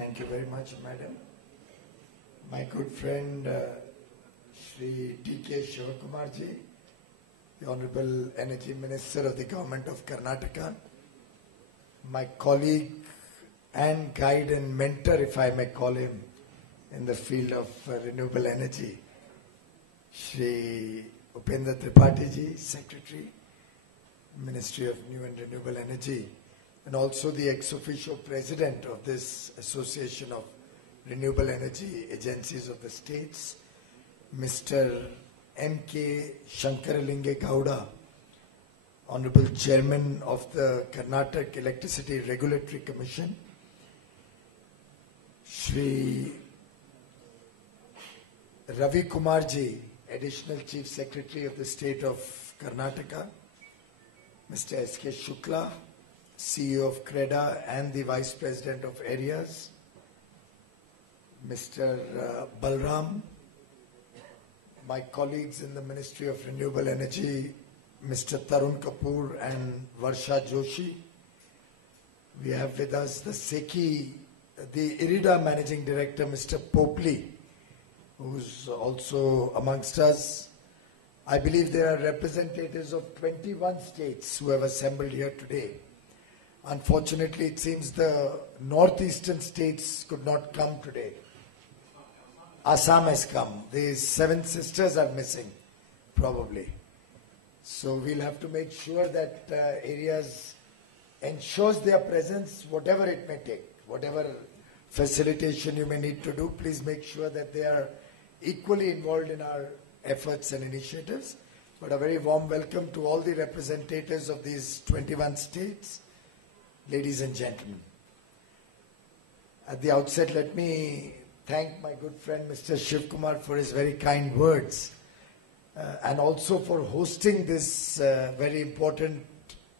Thank you very much, madam. My good friend, Shri T.K. Shivakumarji, the Honorable Energy Minister of the Government of Karnataka, my colleague and guide and mentor, if I may call him, in the field of renewable energy, Shri Upendra Tripathi ji, Secretary, Ministry of New and Renewable Energy, and also the ex officio President of this Association of Renewable Energy Agencies of the States, Mr. M.K. Shankaralinge Gowda, Honorable Chairman of the Karnataka Electricity Regulatory Commission, Shri Ravi Kumarji, Additional Chief Secretary of the State of Karnataka, Mr. S.K. Shukla, CEO of CREDA and the Vice President of Areas, Mr. Balram, my colleagues in the Ministry of Renewable Energy, Mr. Tarun Kapoor and Varsha Joshi. We have with us the SECI, the IRIDA Managing Director, Mr. Popley, who's also amongst us. I believe there are representatives of 21 states who have assembled here today. Unfortunately, it seems the northeastern states could not come today. Assam has come. The 7 sisters are missing, probably. So we'll have to make sure that areas ensures their presence, whatever it may take, whatever facilitation you may need to do, please make sure that they are equally involved in our efforts and initiatives. But a very warm welcome to all the representatives of these 21 states, ladies and gentlemen. At the outset, let me thank my good friend Mr. Shiv Kumar for his very kind words and also for hosting this very important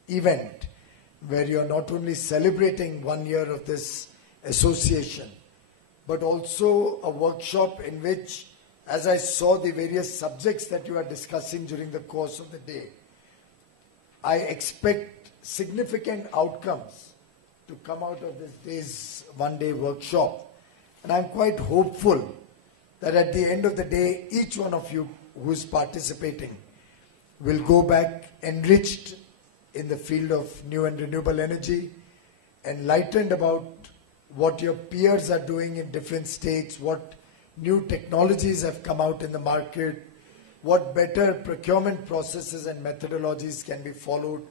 event where you are not only celebrating 1 year of this association, but also a workshop in which, as I saw the various subjects that you are discussing during the course of the day, I expect significant outcomes to come out of this day's one-day workshop. And I'm quite hopeful that at the end of the day, each one of you who is participating will go back enriched in the field of new and renewable energy, enlightened about what your peers are doing in different states, what new technologies have come out in the market, what better procurement processes and methodologies can be followed,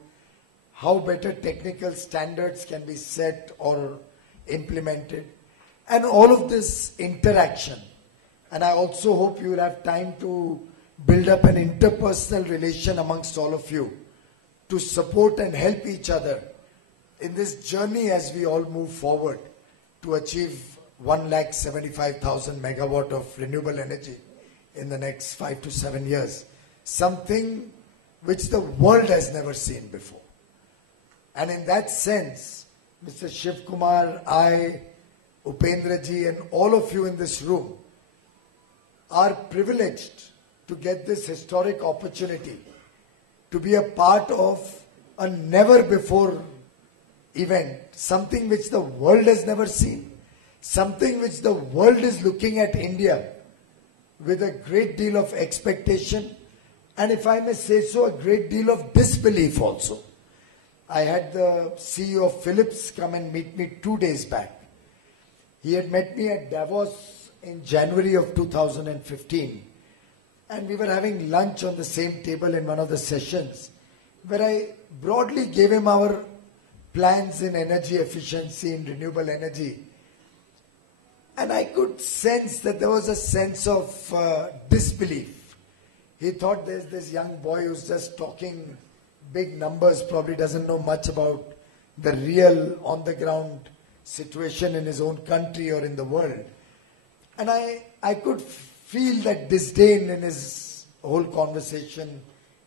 how better technical standards can be set or implemented, and all of this interaction. And I also hope you will have time to build up an interpersonal relation amongst all of you to support and help each other in this journey as we all move forward to achieve 1,75,000 megawatt of renewable energy in the next 5 to 7 years. Something which the world has never seen before. And in that sense, Mr. Shiv Kumar, I, Upendra ji and all of you in this room are privileged to get this historic opportunity to be a part of a never before event, something which the world has never seen, something which the world is looking at India with a great deal of expectation, and if I may say so, a great deal of disbelief also. I had the CEO of Philips come and meet me 2 days back. He had met me at Davos in January of 2015, and we were having lunch on the same table in one of the sessions where I broadly gave him our plans in energy efficiency, in renewable energy. And I could sense that there was a sense of disbelief. He thought there's this young boy who's just talking big numbers, probably doesn't know much about the real on-the-ground situation in his own country or in the world. And I could feel that disdain in his whole conversation,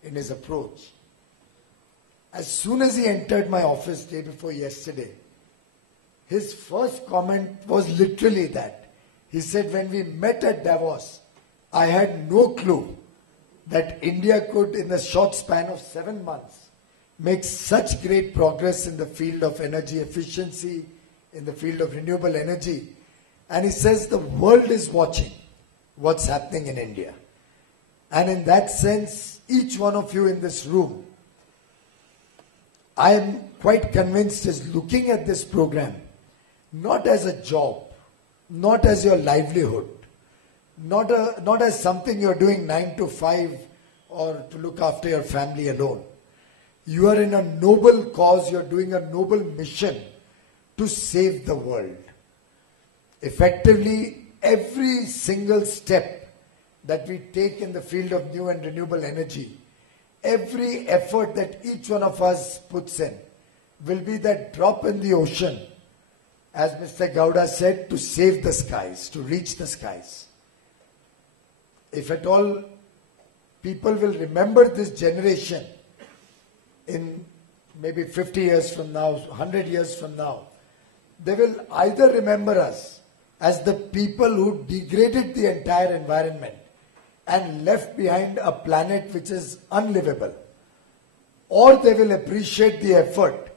in his approach. As soon as he entered my office day before yesterday, his first comment was literally that. He said, when we met at Davos, I had no clue that India could, in the short span of 7 months, make such great progress in the field of energy efficiency, in the field of renewable energy. And he says the world is watching what's happening in India. And in that sense, each one of you in this room, I am quite convinced, is looking at this program not as a job, not as your livelihood, not as something you're doing 9 to 5 or to look after your family alone. You are in a noble cause, you're doing a noble mission to save the world. Effectively, every single step that we take in the field of new and renewable energy, every effort that each one of us puts in will be that drop in the ocean, as Mr. Gowda said, to save the skies, to reach the skies. If at all people will remember this generation in maybe 50 years from now, 100 years from now, they will either remember us as the people who degraded the entire environment and left behind a planet which is unlivable, or they will appreciate the effort,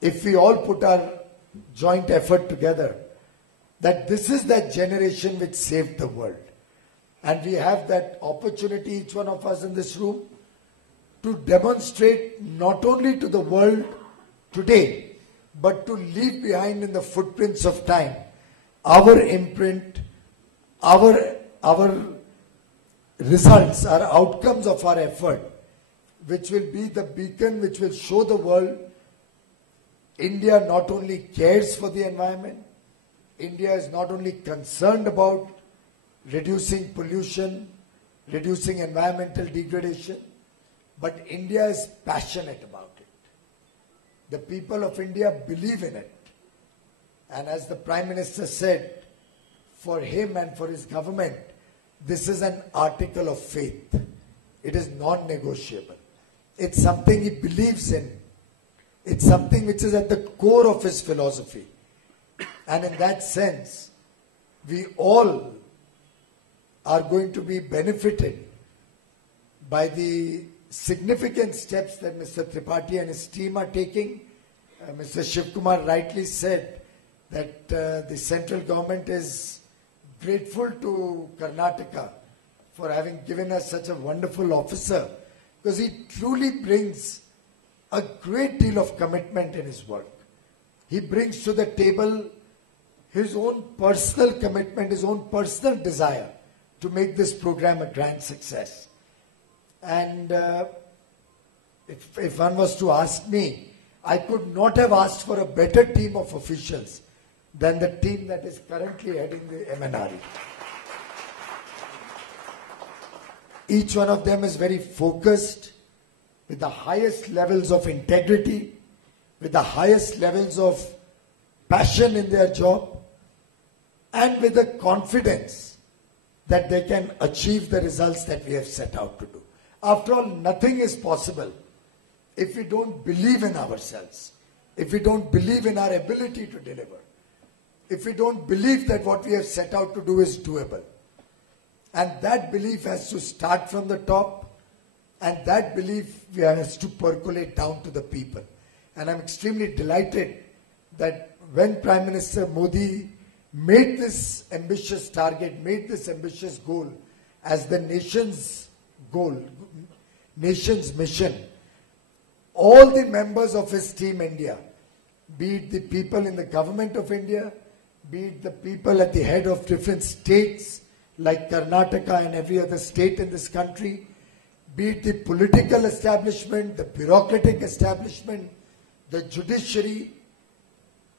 if we all put our joint effort together, that this is that generation which saved the world. And we have that opportunity, each one of us in this room, to demonstrate not only to the world today, but to leave behind in the footprints of time our imprint, our results, our outcomes of our effort, which will be the beacon which will show the world India not only cares for the environment, India is not only concerned about reducing pollution, reducing environmental degradation, but India is passionate about it. The people of India believe in it. And as the Prime Minister said, for him and for his government, this is an article of faith. It is non-negotiable. It's something he believes in. It's something which is at the core of his philosophy. And in that sense, we all are going to be benefited by the significant steps that Mr. Tripathi and his team are taking. Mr. Shivkumar rightly said that the central government is grateful to Karnataka for having given us such a wonderful officer, because he truly brings a great deal of commitment in his work. He brings to the table his own personal commitment, his own personal desire to make this program a grand success. And if one was to ask me, I could not have asked for a better team of officials than the team that is currently heading the MNRE. Each one of them is very focused, with the highest levels of integrity, with the highest levels of passion in their job, and with the confidence that they can achieve the results that we have set out to do. After all, nothing is possible if we don't believe in ourselves, if we don't believe in our ability to deliver, if we don't believe that what we have set out to do is doable. And that belief has to start from the top, and that belief has to percolate down to the people. And I'm extremely delighted that when Prime Minister Modi made this ambitious target, made this ambitious goal as the nation's goal, nation's mission, all the members of his Team India, be it the people in the government of India, be it the people at the head of different states like Karnataka and every other state in this country, be it the political establishment, the bureaucratic establishment, the judiciary.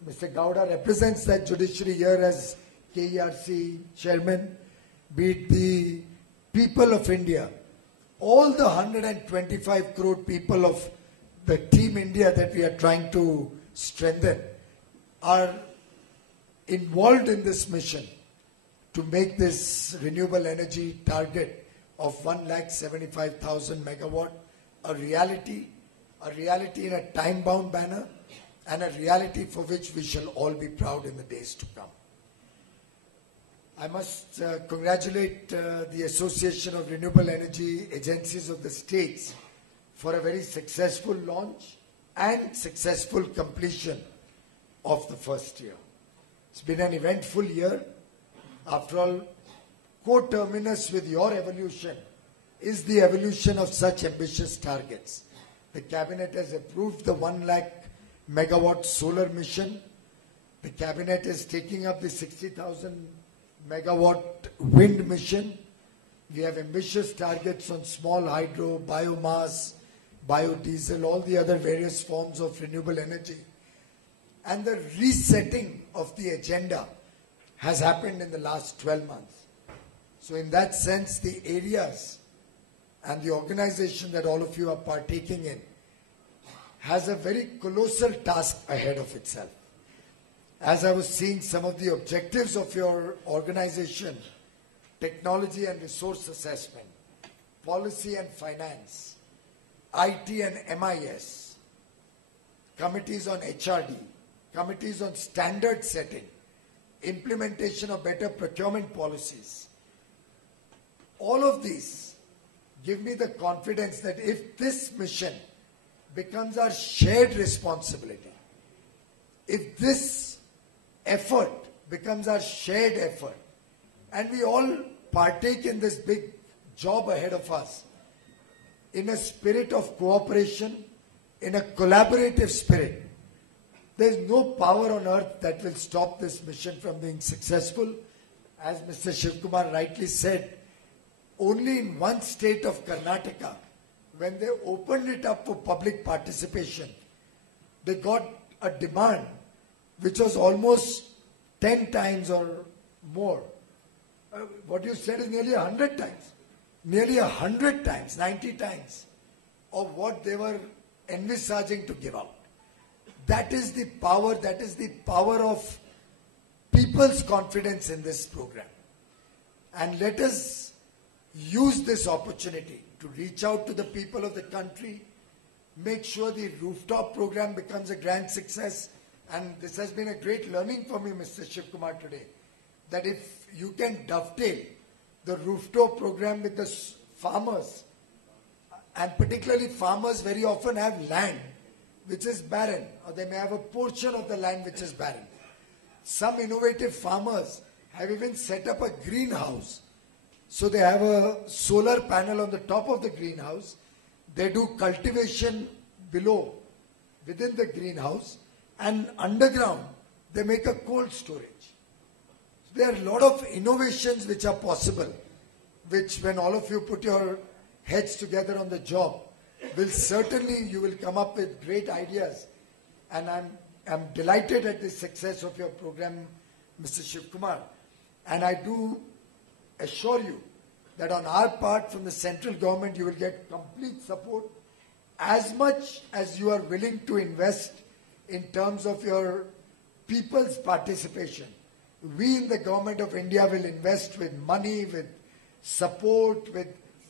Mr. Gowda represents that judiciary here as KERC chairman, be it the people of India, all the 125 crore people of the Team India that we are trying to strengthen are involved in this mission to make this renewable energy target of 1,75,000 megawatt a reality in a time-bound manner, and a reality for which we shall all be proud in the days to come. I must congratulate the Association of Renewable Energy Agencies of the States for a very successful launch and successful completion of the first year. It's been an eventful year. After all, co-terminus with your evolution is the evolution of such ambitious targets. The cabinet has approved the 1 lakh megawatt solar mission. The cabinet is taking up the 60,000 megawatt wind mission. We have ambitious targets on small hydro, biomass, biodiesel, all the other various forms of renewable energy. And the resetting of the agenda has happened in the last 12 months. So in that sense, the areas and the organization that all of you are partaking in has a very colossal task ahead of itself. As I was seeing some of the objectives of your organization, technology and resource assessment, policy and finance, IT and MIS, committees on HRD, committees on standard setting, implementation of better procurement policies. All of these give me the confidence that if this mission becomes our shared responsibility, if this effort becomes our shared effort, and we all partake in this big job ahead of us, in a spirit of cooperation, in a collaborative spirit, there is no power on earth that will stop this mission from being successful. As Mr. Shivkumar rightly said, only in one state of Karnataka, when they opened it up for public participation, they got a demand which was almost 10 times or more. What you said is nearly 100 times. Nearly 100 times, 90 times of what they were envisaging to give out. That is the power of people's confidence in this program. And let us use this opportunity to reach out to the people of the country, make sure the rooftop program becomes a grand success. And this has been a great learning for me, Mr. Shivkumar, today, that if you can dovetail the rooftop program with the farmers, and particularly farmers very often have land which is barren, or they may have a portion of the land which is barren. Some innovative farmers have even set up a greenhouse. So they have a solar panel on the top of the greenhouse. They do cultivation below, within the greenhouse, and underground they make a cold storage. So there are a lot of innovations which are possible, which when all of you put your heads together on the job, you will come up with great ideas. And I'm delighted at the success of your program, Mr. Shivkumar. And I do assure you that on our part from the central government, you will get complete support as much as you are willing to invest in terms of your people's participation. We in the government of India will invest with money, with support, with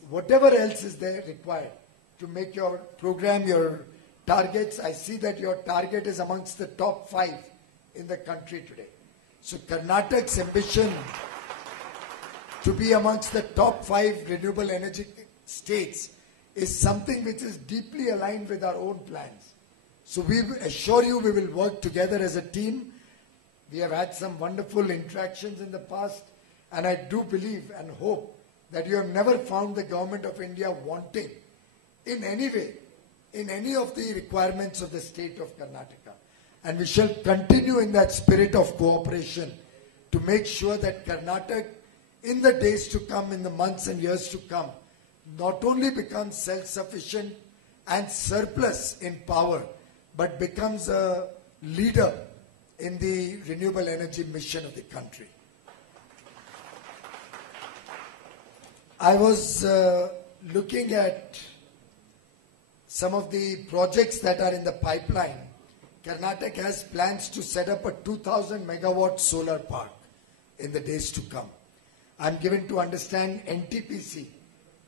whatever else is there required to make your program, your targets. I see that your target is amongst the top 5 in the country today. So Karnataka's ambition to be amongst the top 5 renewable energy states is something which is deeply aligned with our own plans. So we assure you we will work together as a team. We have had some wonderful interactions in the past, and I do believe and hope that you have never found the government of India wanting in any way, in any of the requirements of the state of Karnataka. And we shall continue in that spirit of cooperation to make sure that Karnataka, in the days to come, in the months and years to come, not only becomes self-sufficient and surplus in power, but becomes a leader in the renewable energy mission of the country. I was looking at some of the projects that are in the pipeline. Karnataka has plans to set up a 2,000 megawatt solar park in the days to come. I'm given to understand NTPC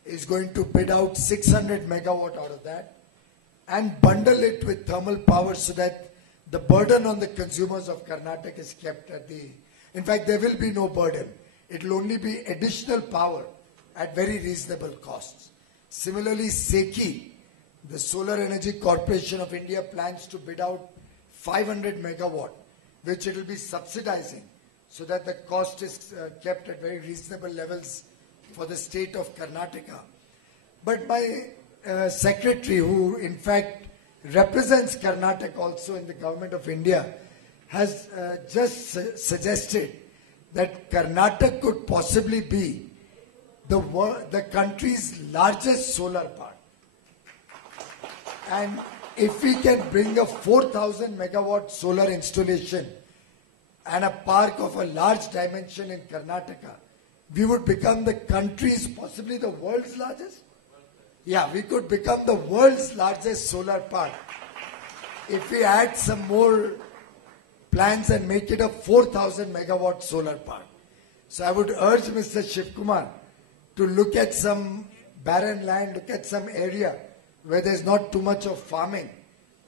is going to bid out 600 megawatt out of that and bundle it with thermal power so that the burden on the consumers of Karnataka is kept at the... In fact, there will be no burden. It will only be additional power at very reasonable costs. Similarly, SECI, the Solar Energy Corporation of India, plans to bid out 500 megawatt which it will be subsidizing so that the cost is kept at very reasonable levels for the state of Karnataka. But my secretary, who in fact represents Karnataka also in the government of India, has just suggested that Karnataka could possibly be the country's largest solar park. And if we can bring a 4,000 megawatt solar installation and a park of a large dimension in Karnataka, we would become the country's, possibly the world's largest? Yeah, we could become the world's largest solar park if we add some more plans and make it a 4,000 megawatt solar park. So I would urge Mr. Shivkumar to look at some barren land, look at some area where there's not too much of farming,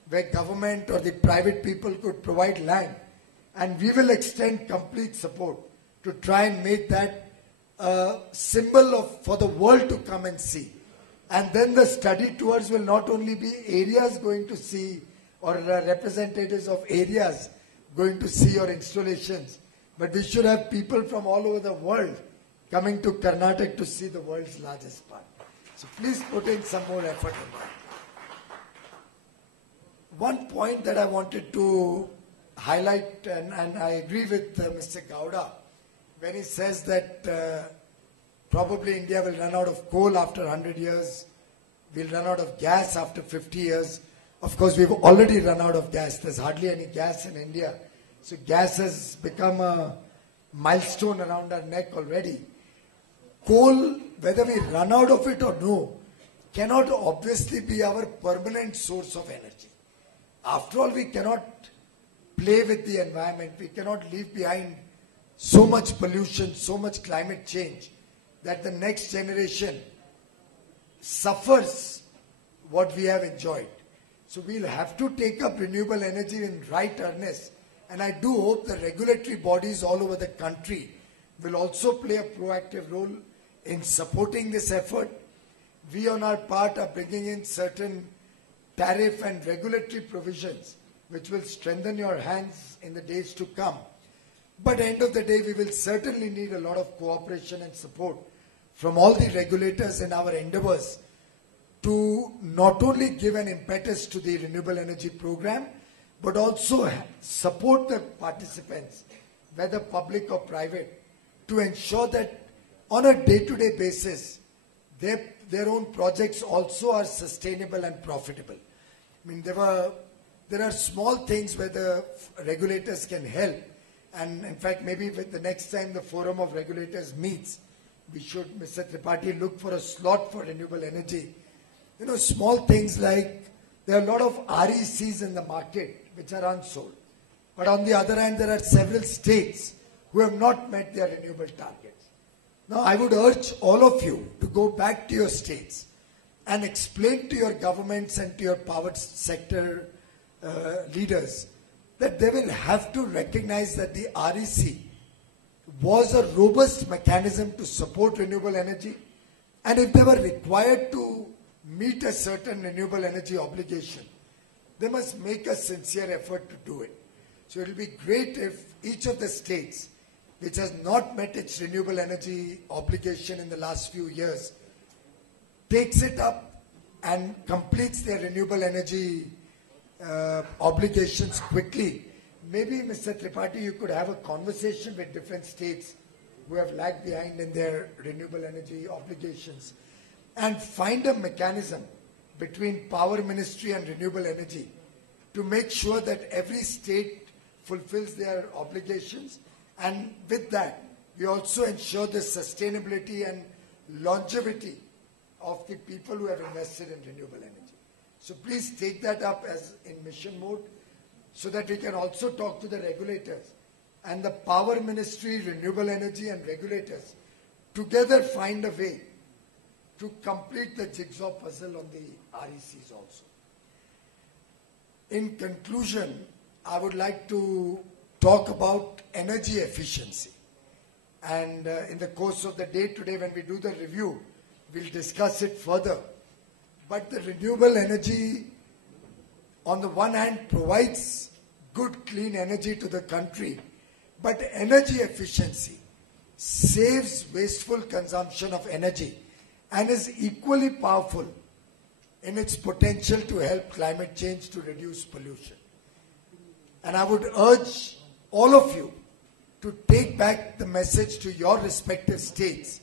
where government or the private people could provide land, and we will extend complete support to try and make that a symbol for the world to come and see. And then the study tours will not only be areas going to see, or representatives of areas going to see your installations, but we should have people from all over the world coming to Karnataka to see the world's largest park. So please put in some more effort on that. One point that I wanted to highlight, and I agree with Mr. Gowda, when he says that probably India will run out of coal after 100 years, we'll run out of gas after 50 years. Of course, we've already run out of gas. There's hardly any gas in India. So gas has become a milestone around our neck already. Coal, whether we run out of it or no, cannot obviously be our permanent source of energy. After all, we cannot play with the environment. We cannot leave behind so much pollution, so much climate change, that the next generation suffers what we have enjoyed. So we'll have to take up renewable energy in right earnest. And I do hope the regulatory bodies all over the country will also play a proactive role in supporting this effort. We on our part are bringing in certain tariff and regulatory provisions which will strengthen your hands in the days to come. But at the end of the day, we will certainly need a lot of cooperation and support from all the regulators in our endeavors to not only give an impetus to the renewable energy program, but also support the participants, whether public or private, to ensure that on a day-to-day basis, their own projects also are sustainable and profitable. I mean, there are small things where the regulators can help. And in fact, maybe with the next time the Forum of Regulators meets, we should, Mr. Tripathi, look for a slot for renewable energy. You know, small things like there are a lot of RECs in the market which are unsold. But on the other hand, there are several states who have not met their renewable targets. Now, I would urge all of you to go back to your states and explain to your governments and to your power sector leaders that they will have to recognize that the REC was a robust mechanism to support renewable energy, and if they were required to meet a certain renewable energy obligation, they must make a sincere effort to do it. So it will be great if each of the states which has not met its renewable energy obligation in the last few years takes it up and completes their renewable energy obligations quickly. Maybe, Mr. Tripathi, you could have a conversation with different states who have lagged behind in their renewable energy obligations and find a mechanism between Power Ministry and Renewable Energy to make sure that every state fulfills their obligations, and with that we also ensure the sustainability and longevity of the people who have invested in renewable energy. So please take that up as in mission mode so that we can also talk to the regulators and the Power Ministry, Renewable Energy and regulators together find a way to complete the jigsaw puzzle on the RECs also. In conclusion, I would like to talk about energy efficiency. And in the course of the day today, when we do the review, we'll discuss it further. But the renewable energy, on the one hand, provides good clean energy to the country, but energy efficiency saves wasteful consumption of energy and is equally powerful in its potential to help climate change to reduce pollution. And I would urge all of you to take back the message to your respective states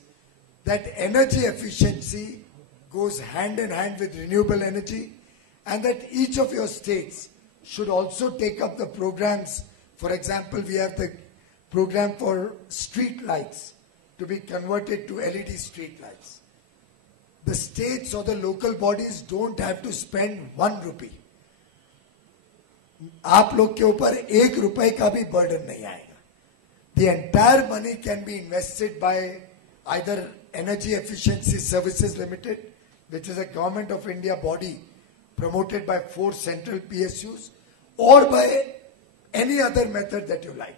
that energy efficiency goes hand in hand with renewable energy, and that each of your states should also take up the programs. For example, we have the program for street lights to be converted to LED street lights. The states or the local bodies don't have to spend 1 rupee. आप लोग के ऊपर 1 रुपए का भी burden नहीं आएगा. The entire money can be invested by either Energy Efficiency Services Limited, which is a Government of India body promoted by 4 central PSUs, or by any other method that you like.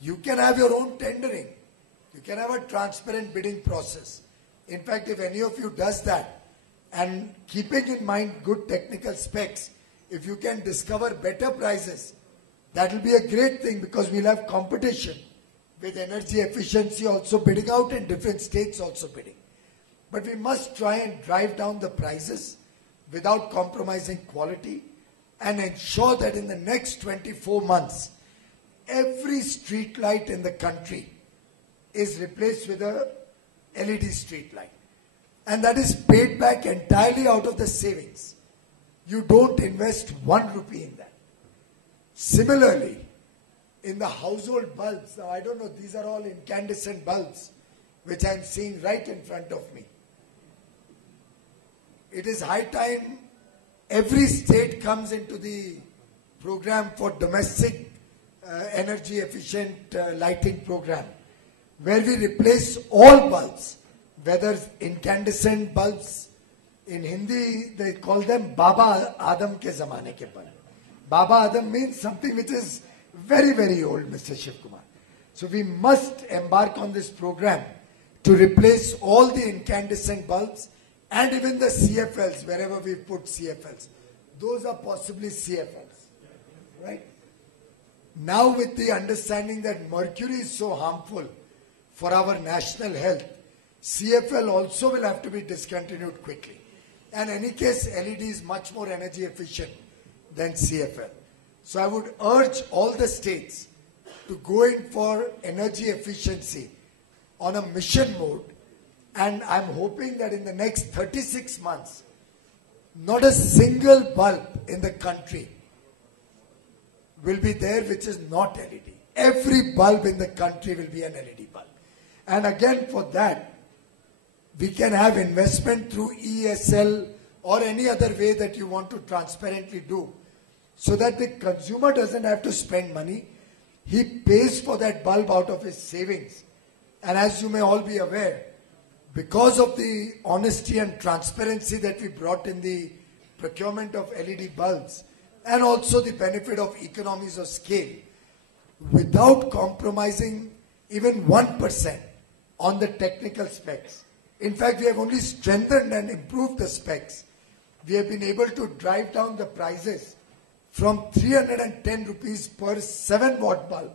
You can have your own tendering. You can have a transparent bidding process. In fact, if any of you does that, and keeping in mind good technical specs, if you can discover better prices, that will be a great thing, because we'll have competition with energy efficiency also bidding out and different states also bidding. But we must try and drive down the prices without compromising quality, and ensure that in the next 24 months, every street light in the country is replaced with a LED street light. And that is paid back entirely out of the savings. You don't invest 1 rupee in that. Similarly, in the household bulbs, now I don't know, these are all incandescent bulbs, which I'm seeing right in front of me. It is high time every state comes into the program for domestic energy efficient lighting program, where we replace all bulbs, whether incandescent bulbs. In Hindi, they call them Baba Adam ke zamane ke bulb. Baba Adam means something which is very, very old, Mr. Shiv Kumar. So we must embark on this program to replace all the incandescent bulbs and even the CFLs, wherever we put CFLs. Those are possibly CFLs, right? Now with the understanding that mercury is so harmful for our national health, CFL also will have to be discontinued quickly. And in any case, LED is much more energy efficient than CFL. So I would urge all the states to go in for energy efficiency on a mission mode. And I'm hoping that in the next 36 months, not a single bulb in the country will be there which is not LED. Every bulb in the country will be an LED bulb. And again, for that, we can have investment through ESL or any other way that you want to transparently do, so that the consumer doesn't have to spend money. He pays for that bulb out of his savings. And as you may all be aware, because of the honesty and transparency that we brought in the procurement of LED bulbs, and also the benefit of economies of scale, without compromising even 1% on the technical specs. In fact, we have only strengthened and improved the specs. We have been able to drive down the prices from 310 rupees per 7-watt bulb,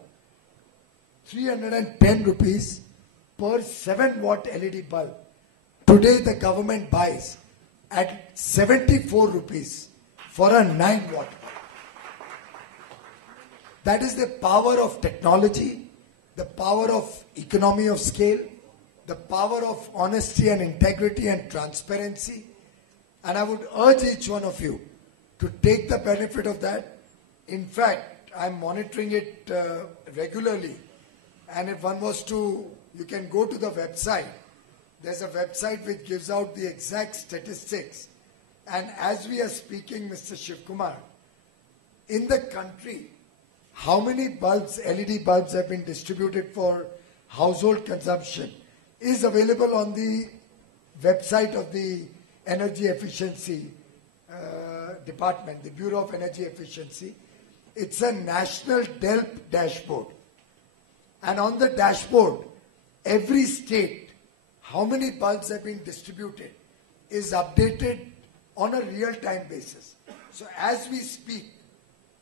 310 rupees per 7-watt LED bulb. Today the government buys at 74 rupees for a 9-watt bulb. That is the power of technology, the power of economy of scale, the power of honesty and integrity and transparency. And I would urge each one of you to take the benefit of that. In fact, I'm monitoring it regularly. And if one was to, you can go to the website. There's a website which gives out the exact statistics. And as we are speaking, Mr. Shivkumar, in the country, how many bulbs, LED bulbs, have been distributed for household consumption is available on the website of the Energy Efficiency Department, the Bureau of Energy Efficiency. It's a national DELP dashboard. And on the dashboard, every state, how many bulbs have been distributed is updated on a real-time basis. So as we speak,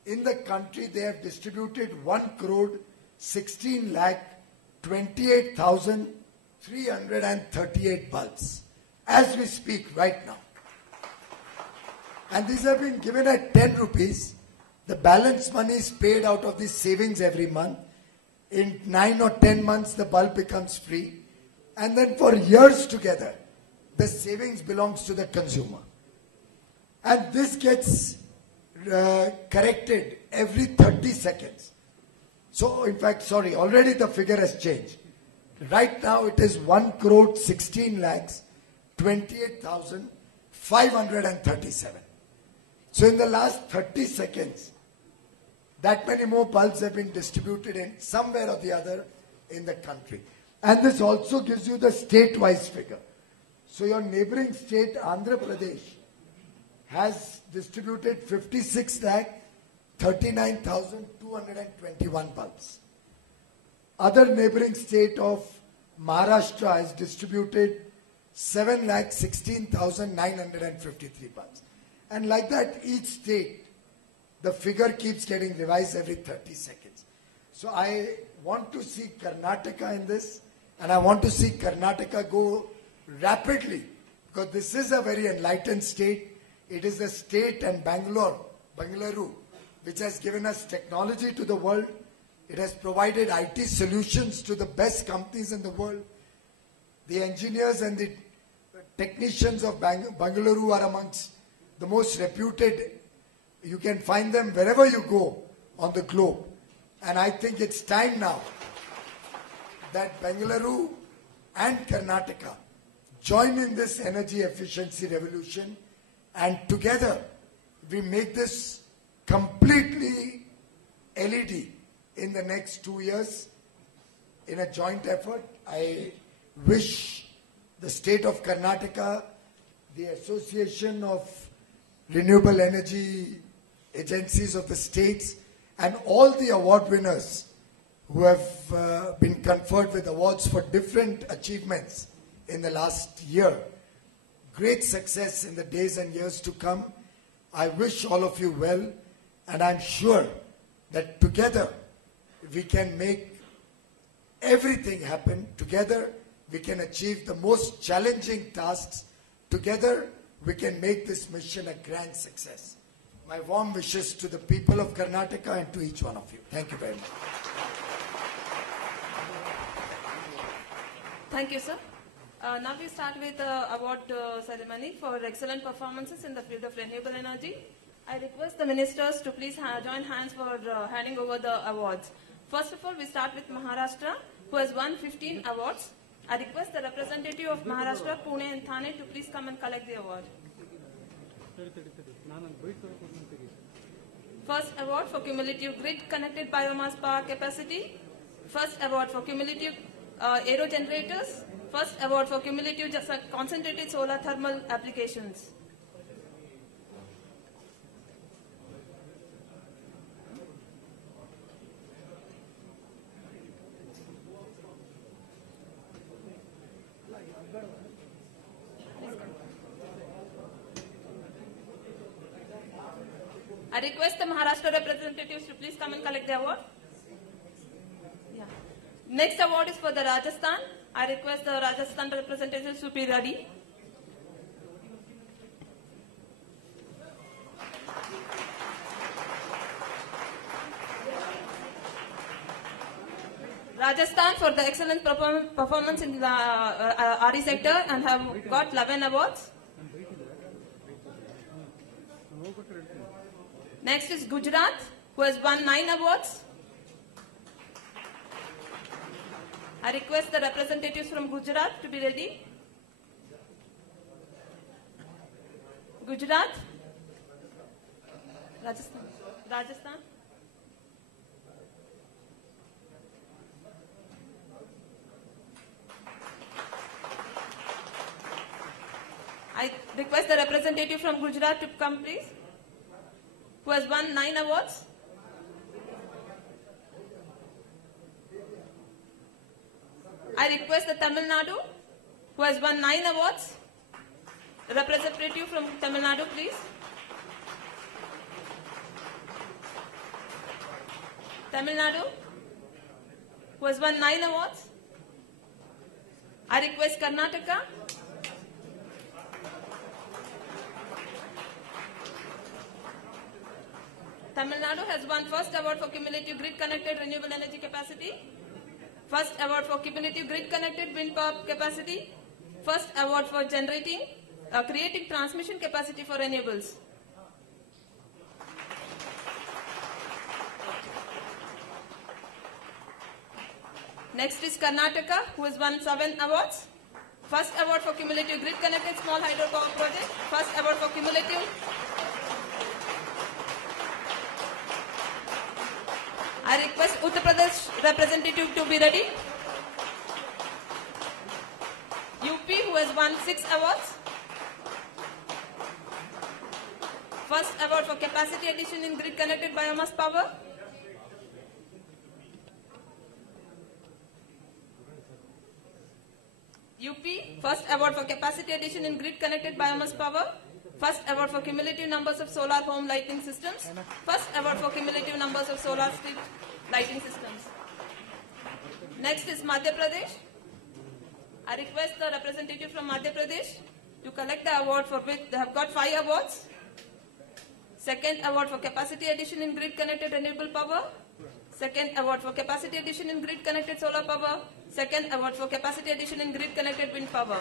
in the country they have distributed 1 crore 16 lakh 28,338 bulbs as we speak right now. And these have been given at 10 rupees. The balance money is paid out of these savings every month. In 9 or 10 months, the bulb becomes free. And then for years together, the savings belongs to the consumer. And this gets corrected every 30 seconds. So, in fact, already the figure has changed. Right now, it is 1 crore 16 lakhs 28,537. So, in the last 30 seconds, that many more bulbs have been distributed in somewhere or the other in the country. And this also gives you the state-wise figure. So your neighboring state, Andhra Pradesh, has distributed 56 lakh 39,221 bulbs. Other neighboring state of Maharashtra has distributed 7 lakh 16,953 bulbs. And like that, each state, the figure keeps getting revised every 30 seconds. So I want to see Karnataka in this, and I want to see Karnataka go rapidly, because this is a very enlightened state. It is the state and Bengaluru, which has given us technology to the world. It has provided IT solutions to the best companies in the world. The engineers and the technicians of Bengaluru are amongst the most reputed. You can find them wherever you go on the globe. And I think it's time now that Bengaluru and Karnataka join in this energy efficiency revolution, and together we make this completely LED in the next 2 years in a joint effort. I wish the state of Karnataka, the Association of Renewable Energy Agencies of the states, and all the award winners who have been conferred with awards for different achievements in the last year, great success in the days and years to come. I wish all of you well, and I'm sure that together we can make everything happen. Together we can achieve the most challenging tasks. Together we can make this mission a grand success. My warm wishes to the people of Karnataka and to each one of you. Thank you very much. Thank you, sir. Now we start with the award ceremony for excellent performances in the field of renewable energy. I request the ministers to please join hands for handing over the awards. First of all, we start with Maharashtra, who has won 15 awards. I request the representative of Maharashtra, Pune and Thane to please come and collect the award. First award for cumulative grid-connected biomass power capacity. First award for cumulative aero generators. First award for cumulative concentrated solar thermal applications. I request the Maharashtra representatives to please come and collect the award. Yeah. Next award is for the Rajasthan. I request the Rajasthan representatives to be ready. Rajasthan for the excellent performance in the RE sector and have got 11 awards. Next is Gujarat, who has won 9 awards. I request the representatives from Gujarat to be ready. Gujarat, Rajasthan. I request the representative from Gujarat to come, please, who has won 9 awards. I request the Tamil Nadu, who has won 9 awards. The representative from Tamil Nadu, please. Tamil Nadu, who has won 9 awards. I request Karnataka. Tamil Nadu has won first award for cumulative grid-connected renewable energy capacity, first award for cumulative grid-connected wind power capacity, first award for creating transmission capacity for renewables. Next is Karnataka, who has won 7 awards. First award for cumulative grid-connected small hydropower project, first award for cumulative I request Uttar Pradesh representative to be ready. UP, who has won 6 awards. First award for capacity addition in grid-connected biomass power. UP, first award for capacity addition in grid-connected biomass power. First award for cumulative numbers of solar home lighting systems. First award for cumulative numbers of solar street lighting systems. Next is Madhya Pradesh. I request the representative from Madhya Pradesh to collect the award for which they have got 5 awards. Second award for capacity addition in grid-connected renewable power. Second award for capacity addition in grid-connected solar power. Second award for capacity addition in grid-connected wind power.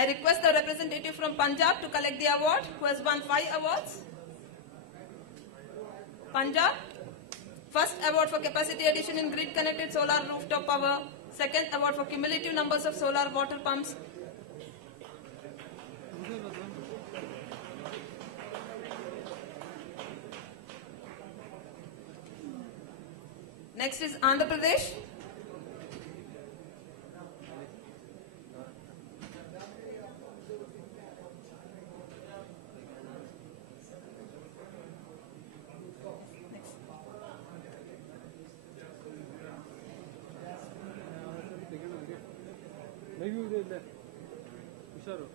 I request the representative from Punjab to collect the award, who has won 5 awards. Punjab, first award for capacity addition in grid-connected solar rooftop power. Second award for cumulative numbers of solar water pumps. Next is Andhra Pradesh. ಹುಷಾರು